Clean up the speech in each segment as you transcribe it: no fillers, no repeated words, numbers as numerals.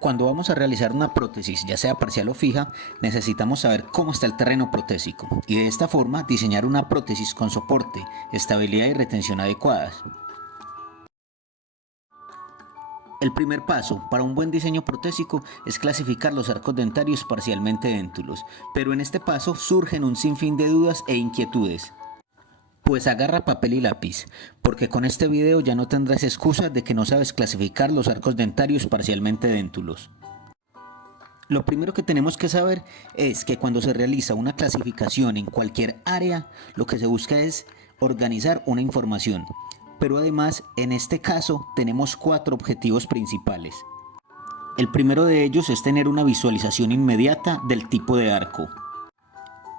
Cuando vamos a realizar una prótesis, ya sea parcial o fija, necesitamos saber cómo está el terreno protésico y de esta forma diseñar una prótesis con soporte, estabilidad y retención adecuadas. El primer paso para un buen diseño protésico es clasificar los arcos dentarios parcialmente déntulos, pero en este paso surgen un sinfín de dudas e inquietudes. Pues agarra papel y lápiz, porque con este video ya no tendrás excusa de que no sabes clasificar los arcos dentarios parcialmente déntulos. Lo primero que tenemos que saber es que cuando se realiza una clasificación en cualquier área, lo que se busca es organizar una información. Pero además, en este caso, tenemos 4 objetivos principales. El primero de ellos es tener una visualización inmediata del tipo de arco.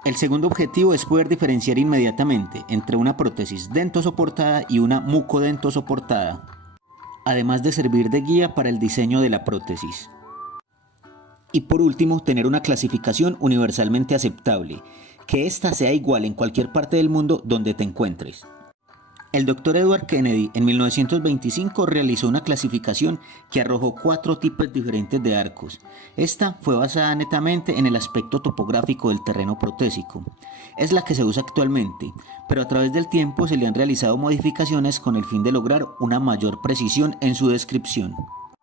El segundo objetivo es poder diferenciar inmediatamente entre una prótesis dentosoportada y una mucodentosoportada, además de servir de guía para el diseño de la prótesis. Y por último, tener una clasificación universalmente aceptable, que ésta sea igual en cualquier parte del mundo donde te encuentres. El Dr. Edward Kennedy en 1925 realizó una clasificación que arrojó 4 tipos diferentes de arcos. Esta fue basada netamente en el aspecto topográfico del terreno protésico. Es la que se usa actualmente, pero a través del tiempo se le han realizado modificaciones con el fin de lograr una mayor precisión en su descripción.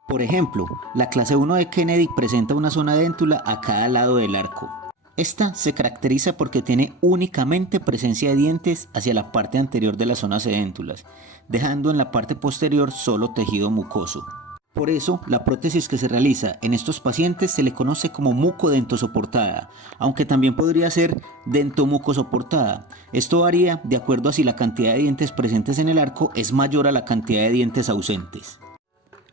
Por ejemplo, la clase 1 de Kennedy presenta una zona déntula a cada lado del arco. Esta se caracteriza porque tiene únicamente presencia de dientes hacia la parte anterior de las zonas edéntulas, dejando en la parte posterior solo tejido mucoso. Por eso, la prótesis que se realiza en estos pacientes se le conoce como mucodentosoportada, aunque también podría ser dentomucosoportada. Esto varía de acuerdo a si la cantidad de dientes presentes en el arco es mayor a la cantidad de dientes ausentes.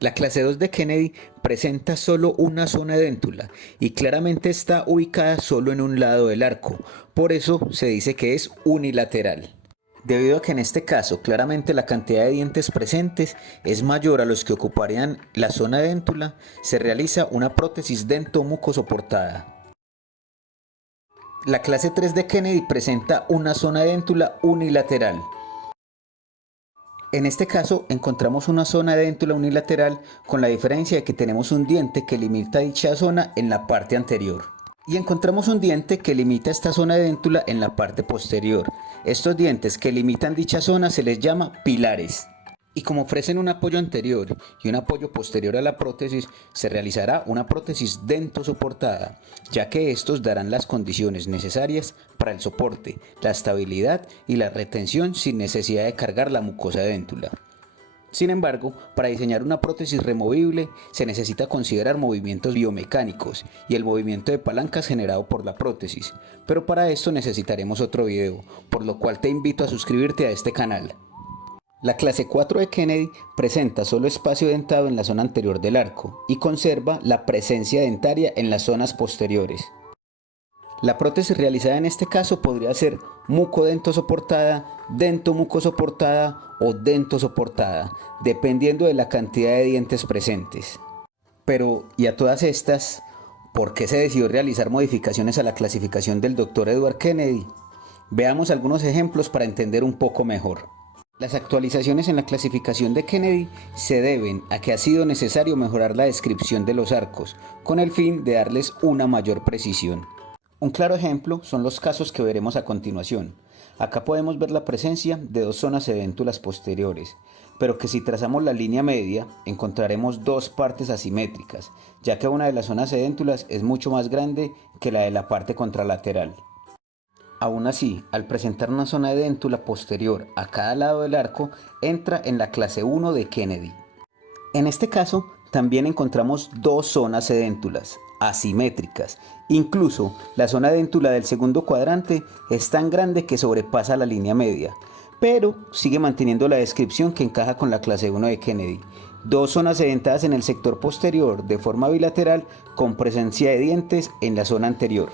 La clase 2 de Kennedy presenta solo una zona déntula y claramente está ubicada solo en un lado del arco, por eso se dice que es unilateral. Debido a que en este caso claramente la cantidad de dientes presentes es mayor a los que ocuparían la zona déntula, se realiza una prótesis dentomucosoportada. La clase 3 de Kennedy presenta una zona déntula unilateral. En este caso encontramos una zona déntula unilateral con la diferencia de que tenemos un diente que limita dicha zona en la parte anterior. Y encontramos un diente que limita esta zona déntula en la parte posterior. Estos dientes que limitan dicha zona se les llama pilares. Y como ofrecen un apoyo anterior y un apoyo posterior a la prótesis, se realizará una prótesis dentosoportada, ya que estos darán las condiciones necesarias para el soporte, la estabilidad y la retención sin necesidad de cargar la mucosa déntula. Sin embargo, para diseñar una prótesis removible se necesita considerar movimientos biomecánicos y el movimiento de palancas generado por la prótesis, pero para esto necesitaremos otro video, por lo cual te invito a suscribirte a este canal. La clase 4 de Kennedy presenta solo espacio dentado en la zona anterior del arco y conserva la presencia dentaria en las zonas posteriores. La prótesis realizada en este caso podría ser mucodentosoportada, dentomucosoportada o dentosoportada, dependiendo de la cantidad de dientes presentes. Pero, ¿y a todas estas, por qué se decidió realizar modificaciones a la clasificación del Dr. Edward Kennedy? Veamos algunos ejemplos para entender un poco mejor. Las actualizaciones en la clasificación de Kennedy se deben a que ha sido necesario mejorar la descripción de los arcos, con el fin de darles una mayor precisión. Un claro ejemplo son los casos que veremos a continuación. Acá podemos ver la presencia de 2 zonas edéntulas posteriores, pero que si trazamos la línea media encontraremos 2 partes asimétricas, ya que una de las zonas edéntulas es mucho más grande que la de la parte contralateral. Aún así, al presentar una zona de déntula posterior a cada lado del arco, entra en la clase 1 de Kennedy. En este caso, también encontramos 2 zonas edéntulas asimétricas. Incluso, la zona déntula del segundo cuadrante es tan grande que sobrepasa la línea media, pero sigue manteniendo la descripción que encaja con la clase 1 de Kennedy. 2 zonas edentadas en el sector posterior de forma bilateral con presencia de dientes en la zona anterior.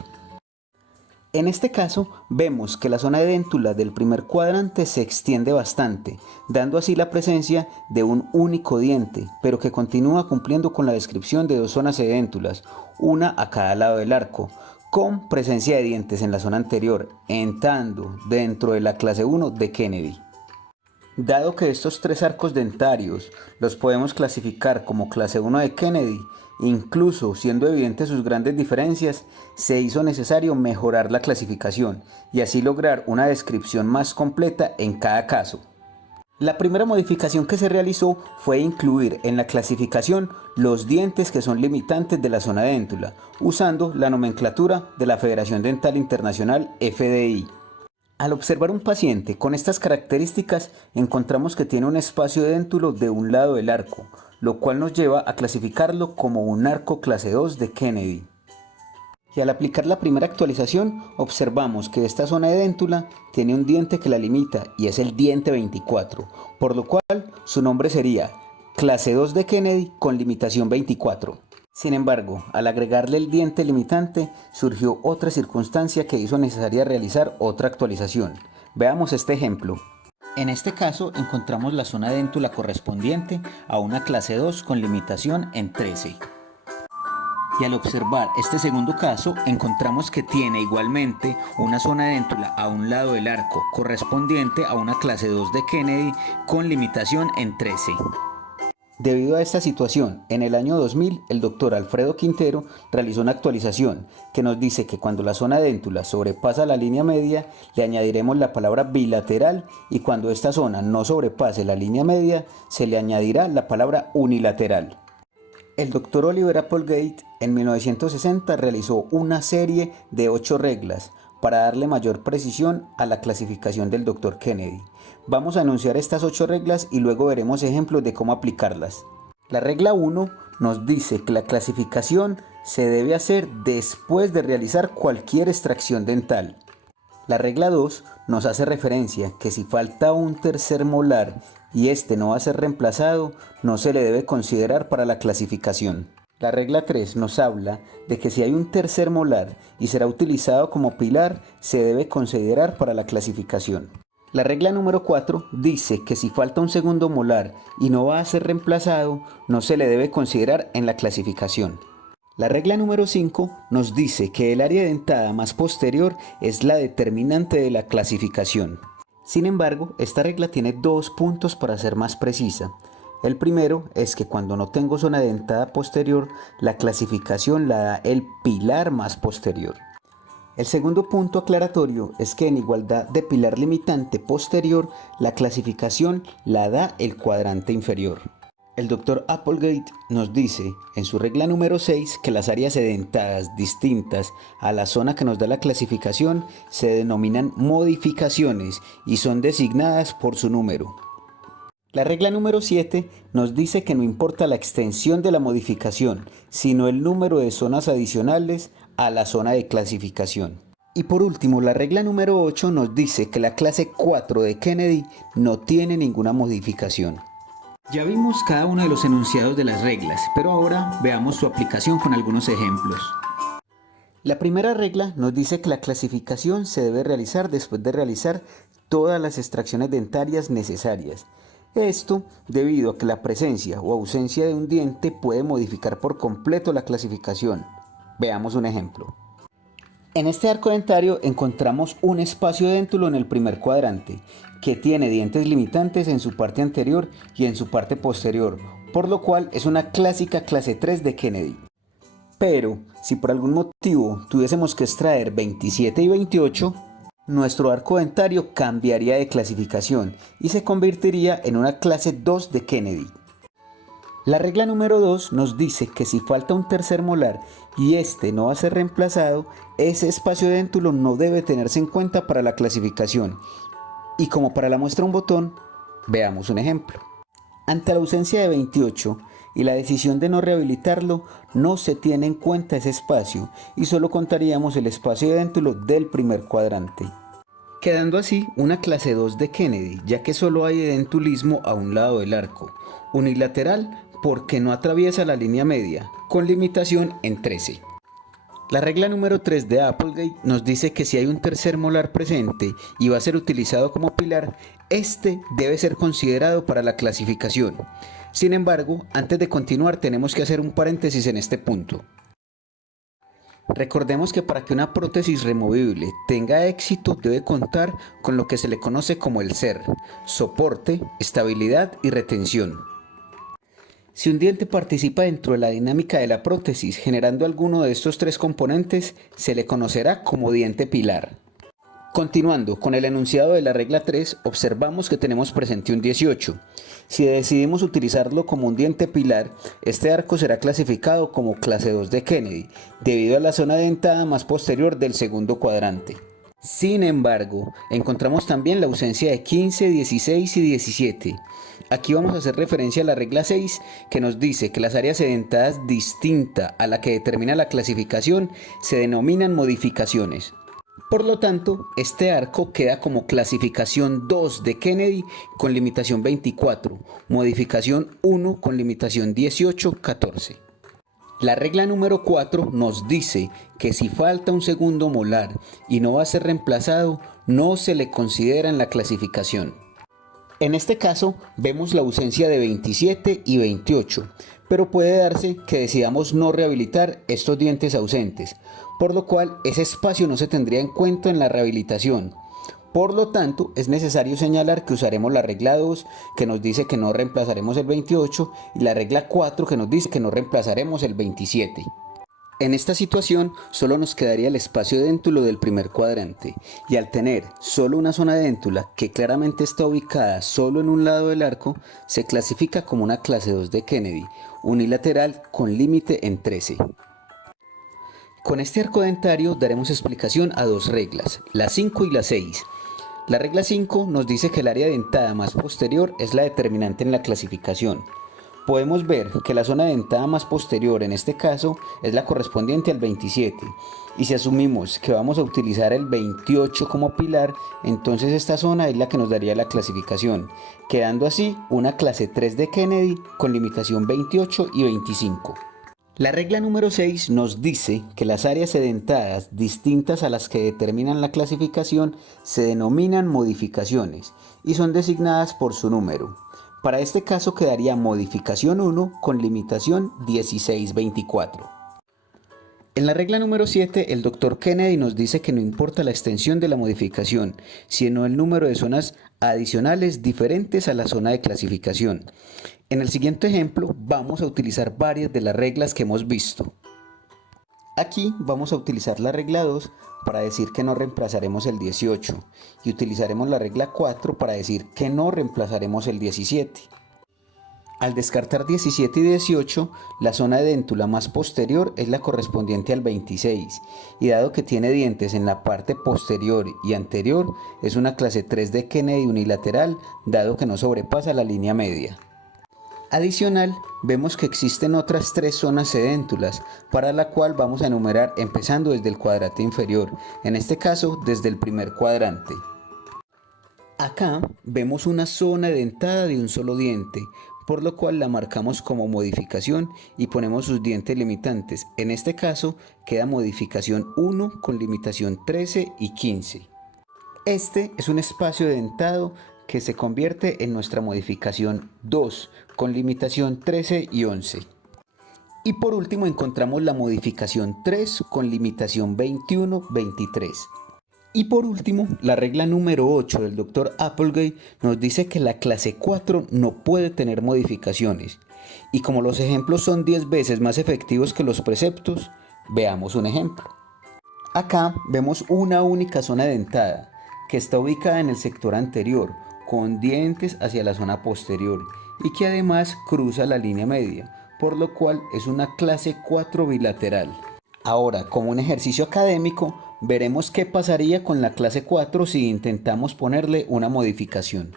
En este caso, vemos que la zona de déntula del primer cuadrante se extiende bastante, dando así la presencia de un único diente, pero que continúa cumpliendo con la descripción de 2 zonas edéntulas, una a cada lado del arco, con presencia de dientes en la zona anterior, entrando dentro de la clase 1 de Kennedy. Dado que estos tres arcos dentarios los podemos clasificar como clase 1 de Kennedy, incluso siendo evidentes sus grandes diferencias, se hizo necesario mejorar la clasificación y así lograr una descripción más completa en cada caso. La primera modificación que se realizó fue incluir en la clasificación los dientes que son limitantes de la zona de déntula, usando la nomenclatura de la Federación Dental Internacional FDI. Al observar un paciente con estas características, encontramos que tiene un espacio de déntulo de un lado del arco, lo cual nos lleva a clasificarlo como un arco clase 2 de Kennedy. Y al aplicar la primera actualización, observamos que esta zona de déntula tiene un diente que la limita y es el diente 24, por lo cual su nombre sería clase 2 de Kennedy con limitación 24. Sin embargo, al agregarle el diente limitante, surgió otra circunstancia que hizo necesaria realizar otra actualización. Veamos este ejemplo. En este caso encontramos la zona de déntula correspondiente a una clase 2 con limitación en 13. Y al observar este segundo caso, encontramos que tiene igualmente una zona de déntula a un lado del arco correspondiente a una clase 2 de Kennedy con limitación en 13. Debido a esta situación, en el año 2000, el doctor Alfredo Quintero realizó una actualización que nos dice que cuando la zona de déntula sobrepasa la línea media, le añadiremos la palabra bilateral y cuando esta zona no sobrepase la línea media, se le añadirá la palabra unilateral. El doctor Oliver Applegate en 1960 realizó una serie de 8 reglas para darle mayor precisión a la clasificación del doctor Kennedy. Vamos a enunciar estas 8 reglas y luego veremos ejemplos de cómo aplicarlas. La regla 1 nos dice que la clasificación se debe hacer después de realizar cualquier extracción dental. La regla 2 nos hace referencia que si falta un tercer molar y este no va a ser reemplazado, no se le debe considerar para la clasificación. La regla 3 nos habla de que si hay un tercer molar y será utilizado como pilar, se debe considerar para la clasificación. La regla número 4 dice que si falta un segundo molar y no va a ser reemplazado, no se le debe considerar en la clasificación. La regla número 5 nos dice que el área dentada más posterior es la determinante de la clasificación. Sin embargo, esta regla tiene 2 puntos para ser más precisa. El primero es que cuando no tengo zona dentada posterior, la clasificación la da el pilar más posterior. El segundo punto aclaratorio es que en igualdad de pilar limitante posterior, la clasificación la da el cuadrante inferior. El doctor Applegate nos dice en su regla número 6 que las áreas edentadas distintas a la zona que nos da la clasificación se denominan modificaciones y son designadas por su número. La regla número 7 nos dice que no importa la extensión de la modificación, sino el número de zonas adicionales a la zona de clasificación. Y por último, la regla número 8 nos dice que la clase 4 de Kennedy no tiene ninguna modificación. Ya vimos cada uno de los enunciados de las reglas, pero ahora veamos su aplicación con algunos ejemplos. La primera regla nos dice que la clasificación se debe realizar después de realizar todas las extracciones dentarias necesarias. Esto debido a que la presencia o ausencia de un diente puede modificar por completo la clasificación. Veamos un ejemplo. En este arco dentario encontramos un espacio déntulo en el primer cuadrante, que tiene dientes limitantes en su parte anterior y en su parte posterior, por lo cual es una clásica clase 3 de Kennedy. Pero, si por algún motivo tuviésemos que extraer 27 y 28, nuestro arco dentario cambiaría de clasificación y se convertiría en una clase 2 de Kennedy. La regla número 2 nos dice que si falta un tercer molar y este no va a ser reemplazado, ese espacio déntulo no debe tenerse en cuenta para la clasificación. Y como para la muestra un botón, veamos un ejemplo. Ante la ausencia de 28 y la decisión de no rehabilitarlo, no se tiene en cuenta ese espacio y solo contaríamos el espacio déntulo del primer cuadrante. Quedando así una clase 2 de Kennedy, ya que solo hay edentulismo a un lado del arco, unilateral porque no atraviesa la línea media, con limitación en 13. La regla número 3 de Applegate nos dice que si hay un tercer molar presente y va a ser utilizado como pilar, este debe ser considerado para la clasificación. Sin embargo, antes de continuar tenemos que hacer un paréntesis en este punto. Recordemos que para que una prótesis removible tenga éxito debe contar con lo que se le conoce como el SER: soporte, estabilidad y retención. Si un diente participa dentro de la dinámica de la prótesis generando alguno de estos tres componentes, se le conocerá como diente pilar. Continuando con el enunciado de la regla 3, observamos que tenemos presente un 18. Si decidimos utilizarlo como un diente pilar, este arco será clasificado como clase 2 de Kennedy, debido a la zona dentada más posterior del segundo cuadrante. Sin embargo, encontramos también la ausencia de 15, 16 y 17. Aquí vamos a hacer referencia a la regla 6, que nos dice que las áreas sedentadas distintas a la que determina la clasificación se denominan modificaciones. Por lo tanto, este arco queda como clasificación 2 de Kennedy con limitación 24, modificación 1 con limitación 18, 14. La regla número 4 nos dice que si falta un segundo molar y no va a ser reemplazado, no se le considera en la clasificación. En este caso vemos la ausencia de 27 y 28, pero puede darse que decidamos no rehabilitar estos dientes ausentes, por lo cual ese espacio no se tendría en cuenta en la rehabilitación. Por lo tanto, es necesario señalar que usaremos la regla 2, que nos dice que no reemplazaremos el 28, y la regla 4, que nos dice que no reemplazaremos el 27. En esta situación solo nos quedaría el espacio déntulo del primer cuadrante, y al tener solo una zona de déntula que claramente está ubicada solo en un lado del arco, se clasifica como una clase 2 de Kennedy, unilateral con límite en 13. Con este arco dentario daremos explicación a dos reglas, la 5 y la 6. La regla 5 nos dice que el área dentada más posterior es la determinante en la clasificación. Podemos ver que la zona dentada más posterior en este caso es la correspondiente al 27, y si asumimos que vamos a utilizar el 28 como pilar, entonces esta zona es la que nos daría la clasificación, quedando así una clase 3 de Kennedy con limitación 28 y 25. La regla número 6 nos dice que las áreas sedentadas distintas a las que determinan la clasificación se denominan modificaciones y son designadas por su número. Para este caso quedaría modificación 1 con limitación 1624. En la regla número 7, el Dr. Kennedy nos dice que no importa la extensión de la modificación, sino el número de zonas adicionales diferentes a la zona de clasificación. En el siguiente ejemplo vamos a utilizar varias de las reglas que hemos visto. Aquí vamos a utilizar la regla 2 para decir que no reemplazaremos el 18 y utilizaremos la regla 4 para decir que no reemplazaremos el 17. Al descartar 17 y 18, la zona de déntula más posterior es la correspondiente al 26, y dado que tiene dientes en la parte posterior y anterior, es una clase 3 de Kennedy unilateral, dado que no sobrepasa la línea media. Adicional, vemos que existen otras tres zonas sedéntulas, para la cual vamos a enumerar empezando desde el cuadrante inferior, en este caso desde el primer cuadrante. Acá vemos una zona dentada de un solo diente, por lo cual la marcamos como modificación y ponemos sus dientes limitantes. En este caso queda modificación 1 con limitación 13 y 15. Este es un espacio dentado que se convierte en nuestra modificación 2 con limitación 13 y 11. Y por último encontramos la modificación 3 con limitación 21, 23. Y por último, la regla número 8 del Dr. Applegate nos dice que la clase 4 no puede tener modificaciones. Y como los ejemplos son 10 veces más efectivos que los preceptos, veamos un ejemplo. Acá vemos una única zona dentada, que está ubicada en el sector anterior, con dientes hacia la zona posterior, y que además cruza la línea media, por lo cual es una clase 4 bilateral. Ahora, como un ejercicio académico, veremos qué pasaría con la clase 4 si intentamos ponerle una modificación.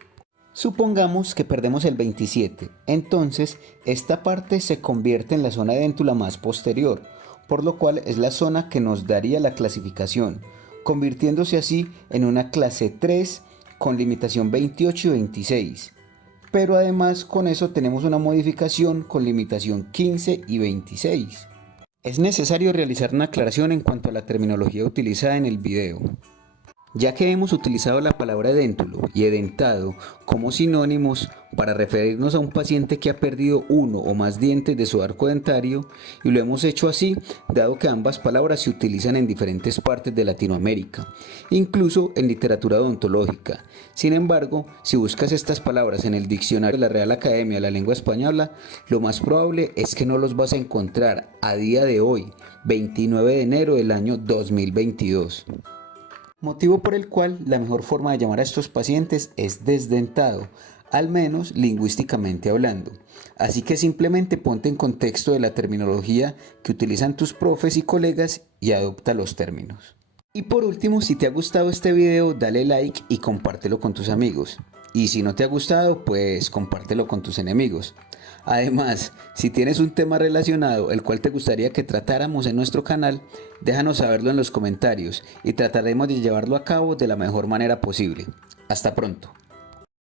Supongamos que perdemos el 27, entonces esta parte se convierte en la zona déntula más posterior, por lo cual es la zona que nos daría la clasificación, convirtiéndose así en una clase 3 con limitación 28 y 26. Pero además con eso tenemos una modificación con limitación 15 y 26. Es necesario realizar una aclaración en cuanto a la terminología utilizada en el video. Ya que hemos utilizado la palabra edéntulo y edentado como sinónimos para referirnos a un paciente que ha perdido uno o más dientes de su arco dentario, y lo hemos hecho así dado que ambas palabras se utilizan en diferentes partes de Latinoamérica, incluso en literatura odontológica. Sin embargo, si buscas estas palabras en el diccionario de la Real Academia de la Lengua Española, lo más probable es que no los vas a encontrar a día de hoy, 29 de enero del año 2022. Motivo por el cual la mejor forma de llamar a estos pacientes es desdentado, al menos lingüísticamente hablando. Así que simplemente ponte en contexto de la terminología que utilizan tus profes y colegas y adopta los términos. Y por último, si te ha gustado este video, dale like y compártelo con tus amigos. Y si no te ha gustado, pues compártelo con tus enemigos. Además, si tienes un tema relacionado el cual te gustaría que tratáramos en nuestro canal, déjanos saberlo en los comentarios y trataremos de llevarlo a cabo de la mejor manera posible. Hasta pronto.